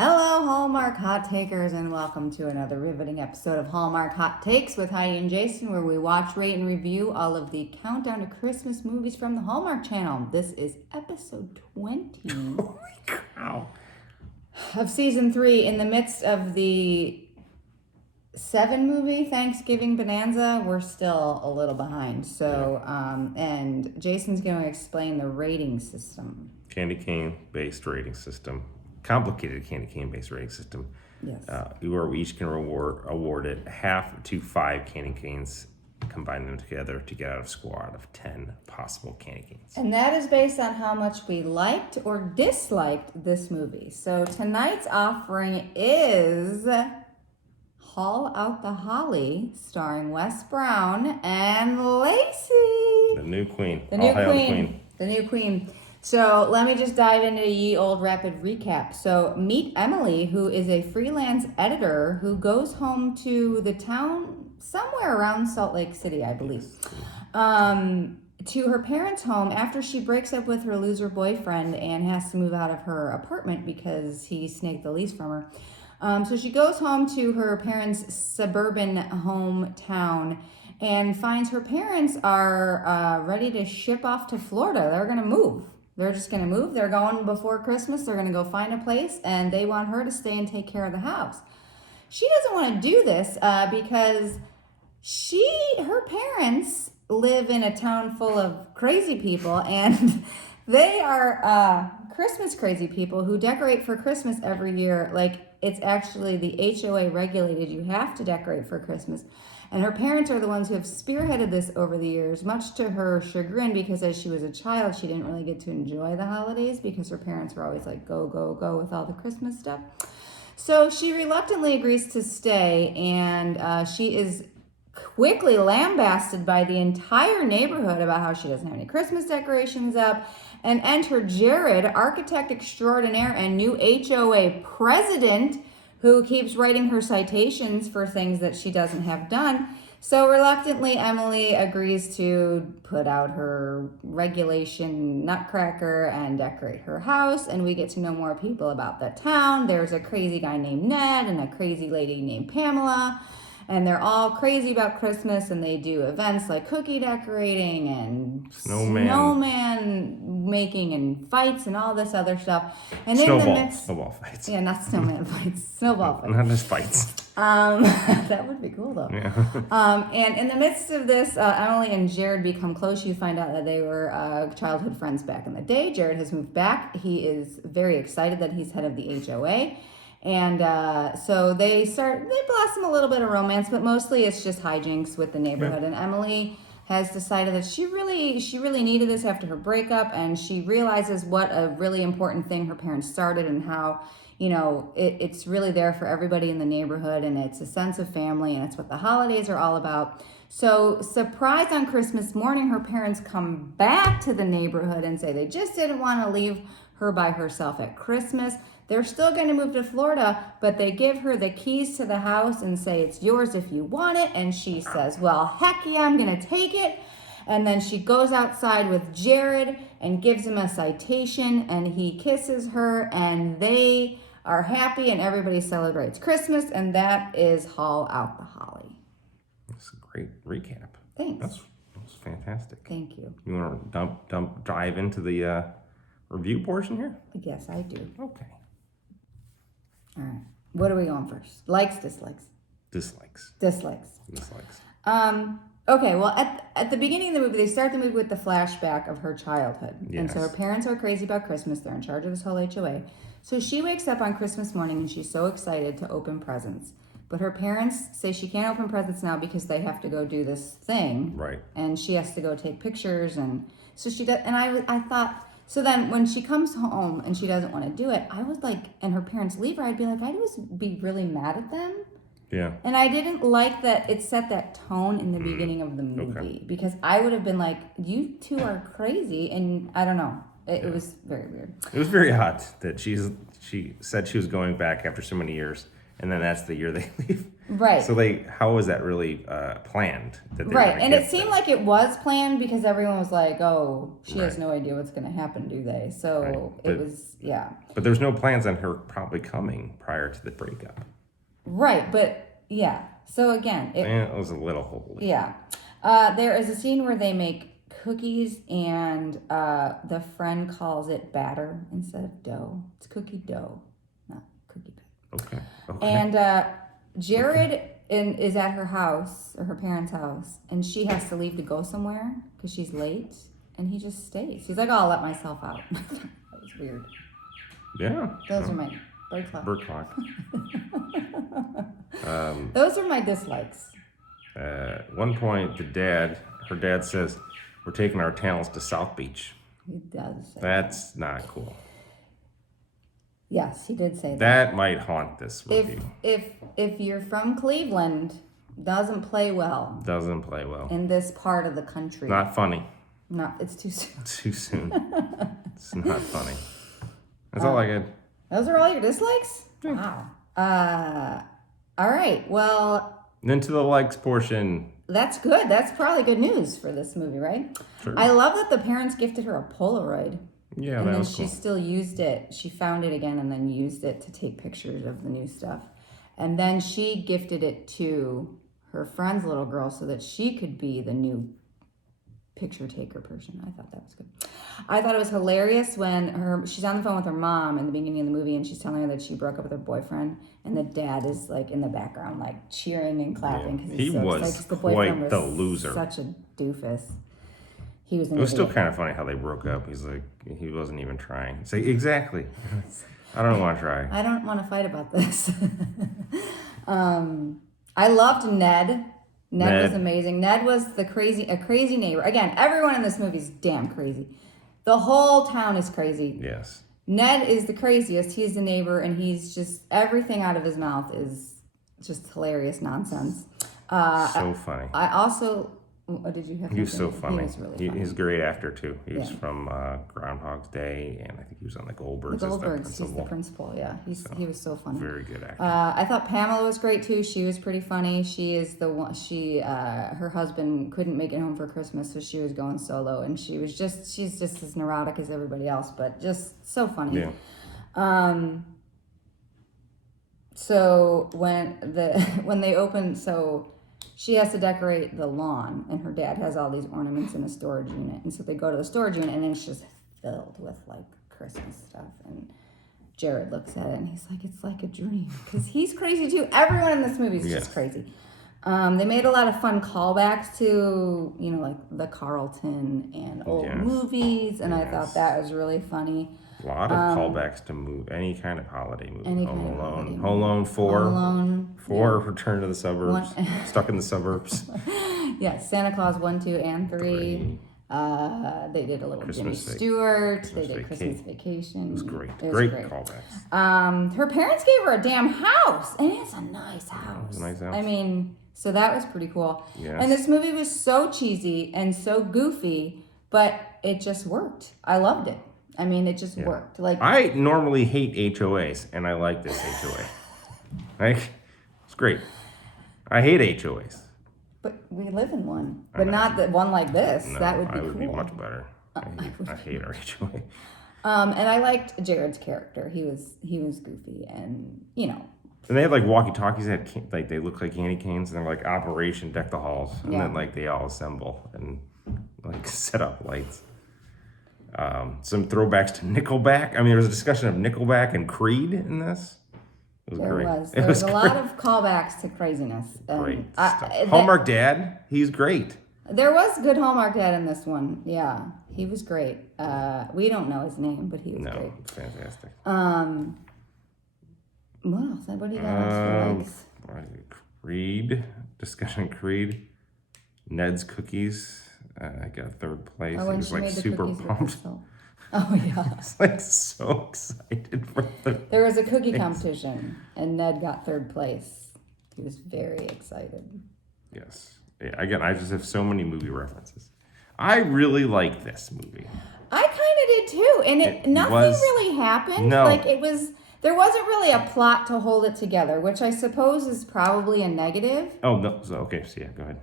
Hello, Hallmark Hot Takers, and welcome to another riveting episode of Hallmark Hot Takes with Heidi and Jason, where we watch, rate, and review all of the countdown to Christmas movies from the Hallmark Channel. This is episode 20 Holy cow. of season 3, in the midst of the 7-movie Thanksgiving Bonanza. We're still a little behind. So, and Jason's going to explain the rating system. Candy cane-based rating system. Complicated candy cane-based rating system. Yes. Where we each can award it half to 5 candy canes, combine them together to get out a score out of 10 possible candy canes. And that is based on how much we liked or disliked this movie. So tonight's offering is Haul Out the Holly, starring Wes Brown and Lacey. The new queen. The new queen. The new queen. So let me just dive into a ye old rapid recap. So meet Emily, who is a freelance editor who goes home to the town somewhere around Salt Lake City, I believe, to her parents' home after she breaks up with her loser boyfriend and has to move out of her apartment because he snaked the lease from her. So she goes home to her parents' suburban hometown and finds her parents are ready to ship off to Florida. They're going to move. They're just going to move. They're going before Christmas. They're going to go find a place, and they want her to stay and take care of the house. She doesn't want to do this because her parents live in a town full of crazy people, and they are Christmas crazy people who decorate for Christmas every year. Like, it's actually the HOA regulated. You have to decorate for Christmas. And her parents are the ones who have spearheaded this over the years, much to her chagrin, because as she was a child, she didn't really get to enjoy the holidays because her parents were always like, go, go, go with all the Christmas stuff. So she reluctantly agrees to stay, and she is quickly lambasted by the entire neighborhood about how she doesn't have any Christmas decorations up. And enter Jared, architect extraordinaire and new HOA president, who keeps writing her citations for things that she doesn't have done. So reluctantly, Emily agrees to put out her regulation nutcracker and decorate her house, and we get to know more people about the town. There's a crazy guy named Ned and a crazy lady named Pamela, and they're all crazy about Christmas, and they do events like cookie decorating and snowman making and fights and all this other stuff. And snowball fights. Yeah, not snowman fights, snowball fights. Not just fights. That would be cool though. Yeah. And in the midst of this, Emily and Jared become close. You find out that they were childhood friends back in the day. Jared has moved back. He is very excited that he's head of the HOA. And so they blossom a little bit of romance, but mostly it's just hijinks with the neighborhood. Yeah. And Emily has decided that she really needed this after her breakup, and she realizes what a really important thing her parents started and how, you know, it's really there for everybody in the neighborhood, and it's a sense of family, and it's what the holidays are all about. So, surprise, on Christmas morning, her parents come back to the neighborhood and say they just didn't want to leave her by herself at Christmas. They're still going to move to Florida, but they give her the keys to the house and say, it's yours if you want it. And she says, well, heck yeah, I'm going to take it. And then she goes outside with Jared and gives him a citation, and he kisses her, and they are happy, and everybody celebrates Christmas. And that is Haul Out the Holly. That's a great recap. Thanks. That's fantastic. Thank you. You want to dive into the review portion here? Yes, I do. Okay. All right. What are we going first? Likes, dislikes? Dislikes. Okay, well, at the beginning of the movie, they start the movie with the flashback of her childhood. Yes. And so her parents are crazy about Christmas. They're in charge of this whole HOA. So she wakes up on Christmas morning, and she's so excited to open presents. But her parents say she can't open presents now because they have to go do this thing. Right. And she has to go take pictures. And so she does. And I thought... So then when she comes home and she doesn't want to do it, I was like, and her parents leave her, I'd be like, I'd always be really mad at them. Yeah. And I didn't like that it set that tone in the beginning of the movie, because I would have been like, you two are crazy. And I don't know. It was very weird. It was very odd that she said she was going back after so many years, and then that's the year they leave. Right. So how was that really planned? That they Right, were and gonna it get seemed this? like it was planned because everyone was like, "Oh, she has Right. no idea what's going to happen, do they?" So Right. it was, yeah. But there's no plans on her probably coming prior to the breakup. Right, but yeah. So again, It was a little holy. yeah. There is a scene where they make cookies and the friend calls it batter instead of dough. It's cookie dough, not cookie batter. Okay. And Jared is at her house, or her parents' house, and she has to leave to go somewhere because she's late, and he just stays. He's like, "Oh, I'll let myself out." That was weird. Yeah. Those are my bird clock. Bird clock. Those are my dislikes. At one point, her dad says, "We're taking our talents to South Beach." He does. That's not cool. Yes, he did say that. That might haunt this movie. If you're from Cleveland, doesn't play well Doesn't play well. in this part of the country. Not funny. No, it's too soon. Too soon. It's not funny. That's all I get. Those are all your dislikes? Wow. All right. Well, Then to the likes portion. that's good. That's probably good news for this movie, right? Sure. I love that the parents gifted her a Polaroid. Yeah, And that then was she cool. still used it. She found it again and then used it to take pictures of the new stuff. And then she gifted it to her friend's little girl so that she could be the new picture taker person. I thought that was good. I thought it was hilarious when she's on the phone with her mom in the beginning of the movie and she's telling her that she broke up with her boyfriend and the dad is like in the background like cheering and clapping because He he's so was excited 'cause the boyfriend quite the loser. Such a doofus. He was an It was still idiot. kind of funny how they broke up. He's like, he wasn't even trying. Say, exactly. I don't want to try. I don't want to fight about this. I loved Ned. Ned was amazing. Ned was a crazy neighbor. Again, everyone in this movie is damn crazy. The whole town is crazy. Yes. Ned is the craziest. He's the neighbor, and he's just everything out of his mouth is just hilarious nonsense. So funny. I also. Oh, did you have? He was so something? funny. He was really funny. He's a great actor too. He was Yeah. from Groundhog's Day, and I think he was on the Goldbergs. The as Goldbergs. He's the principal. principal. Yeah, he was so funny. Very good actor. I thought Pamela was great too. She was pretty funny. She is the one. Her husband couldn't make it home for Christmas, so she was going solo, and she's just as neurotic as everybody else, but just so funny. Yeah. So when they open, so she has to decorate the lawn, and her dad has all these ornaments in a storage unit, and so they go to the storage unit, and it's just filled with like Christmas stuff, and Jared looks at it and he's like, "It's like a dream," because he's crazy too. Everyone in this movie is Yes. just crazy. They made a lot of fun callbacks to, like the Carlton and old Yes. movies, and I Yes. thought that was really funny. A lot of callbacks to any kind of holiday movie. Any Home kind of Alone. holiday movie. Home Alone 4. Home Alone, 4, Return to the Suburbs. Stuck in the Suburbs. Yes, Santa Claus 1, 2, and 3. They did a little Jimmy Christmas Stewart. Christmas They did Christmas Vacation. It was great. It was Great callbacks. Her parents gave her a damn house, and it's a nice house. was a nice house. I mean, so that was pretty cool. Yes. And this movie was so cheesy and so goofy, but it just worked. I loved it. I mean, it just worked. Like I normally hate HOAs, and I like this HOA. It's great. I hate HOAs. but we live in one, but not that one like this. No, that would be I would cool. be much better. I hate our HOA. And I liked Jared's character. He was goofy, and And they had like walkie-talkies that had like they look like candy canes, and they're like Operation Deck the Halls, and Yeah. then like they all assemble and like set up lights. Some throwbacks to Nickelback. I mean, there was a discussion of Nickelback and Creed in this. It was There great. was. It There was a great. lot of callbacks to craziness. Great I- stuff. that- Hallmark Dad, he's great. There was good Hallmark Dad in this one. Yeah, he was great. We don't know his name, but he was No, great. it's fantastic. What else? What do you got else for likes? Creed, discussion Creed. Ned's cookies. I got third place. Oh, He when was she like made the super cookies with pumped. herself. Oh yeah. I was like so excited for the. There was a cookie competition, and Ned got third place. He was very excited. Yes. Yeah, again, I just have so many movie references. I really like this movie. I kind of did too, and nothing was- really happened. No. Like it was. There wasn't really a plot to hold it together, which I suppose is probably a negative. Oh, no. So, okay. So, yeah, go ahead.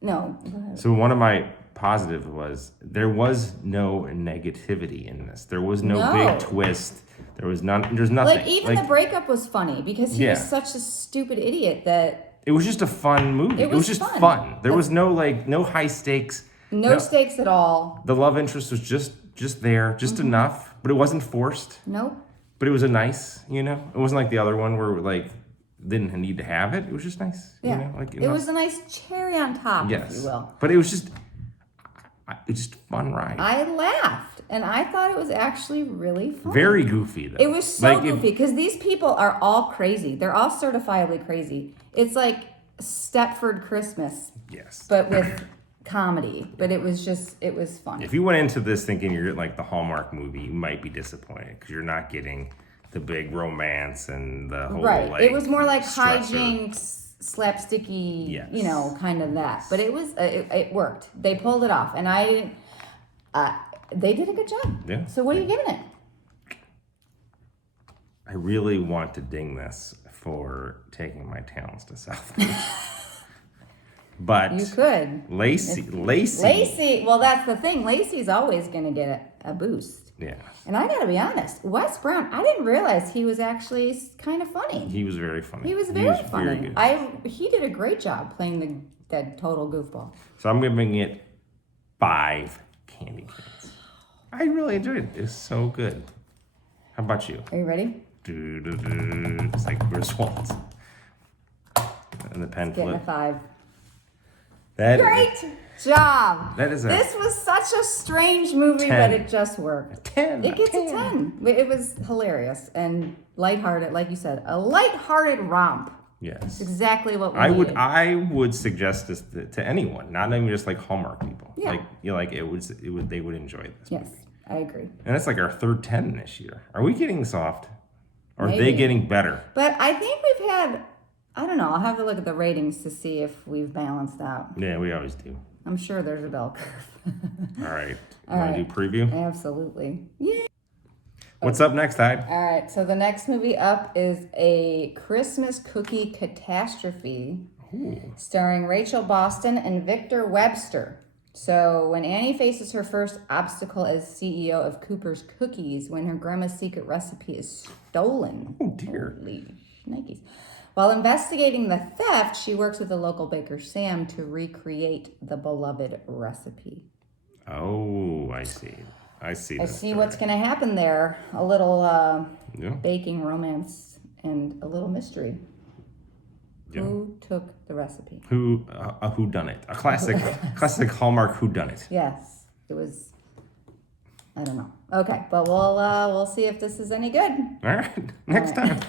No, go ahead. So, one of my positives was there was no negativity in this. There was no big twist. There's nothing. Like, even the breakup was funny because he was such a stupid idiot that... It was just a fun movie. It was just fun. There was no high stakes. No stakes at all. The love interest was just there, just enough, but it wasn't forced. Nope. But it was a nice, It wasn't like the other one where like didn't need to have it. It was just nice, Like it was a nice cherry on top, if you will. But it was just fun ride. I laughed, and I thought it was actually really fun. Very goofy though. It was so goofy because these people are all crazy. They're all certifiably crazy. It's like Stepford Christmas. Yes. But with comedy. But it was fun. If you went into this thinking you're like the Hallmark movie, you might be disappointed because you're not getting the big romance and the whole like, it was more like stressor. hijinks, slapsticky, kind of that. But it was it worked. They pulled it off, and they did a good job. Yeah. So what are you giving it? I really want to ding this for taking my talents to South Beach. But you could. Lacey. Well, that's the thing. Lacey's always going to get a boost. Yeah. And I got to be honest, Wes Brown, I didn't realize he was actually kind of funny. He was very funny. He was very funny. Very good. He did a great job playing that total goofball. So I'm giving it 5 candy canes. I really enjoyed it. It's so good. How about you? Are you ready? It's like Griswold's. And the pen Getting flip. a 5. Great job. This was such a strange movie, 10. but it just worked. A 10. It gets a 10. It was hilarious and lighthearted, like you said, a lighthearted romp. Yes. It's exactly what we needed. I would suggest this to anyone, not even just like Hallmark people. Yeah. They would enjoy this. Yes, movie. I agree. And it's like our third 10 this year. Are we getting soft? Or Maybe. are they getting better? But I think we've had, I don't know, I'll have to look at the ratings to see if we've balanced out. Yeah, we always do. I'm sure there's a bell curve. All right. All Want to right. do preview? Absolutely. Yeah. What's up next, Hyde? All right, so the next movie up is a Christmas cookie catastrophe starring Rachel Boston and Victor Webster. So when Annie faces her first obstacle as CEO of Cooper's Cookies, when her grandma's secret recipe is stolen. Oh, dear. Holy shnikes. While investigating the theft, she works with the local baker Sam to recreate the beloved recipe. Oh, I see. I see What's going to happen there. A little baking romance and a little mystery. Yeah. Who took the recipe? Who done it? A classic Hallmark who done it. Yes, it was. I don't know. Okay, but we'll see if this is any good. All right, next time.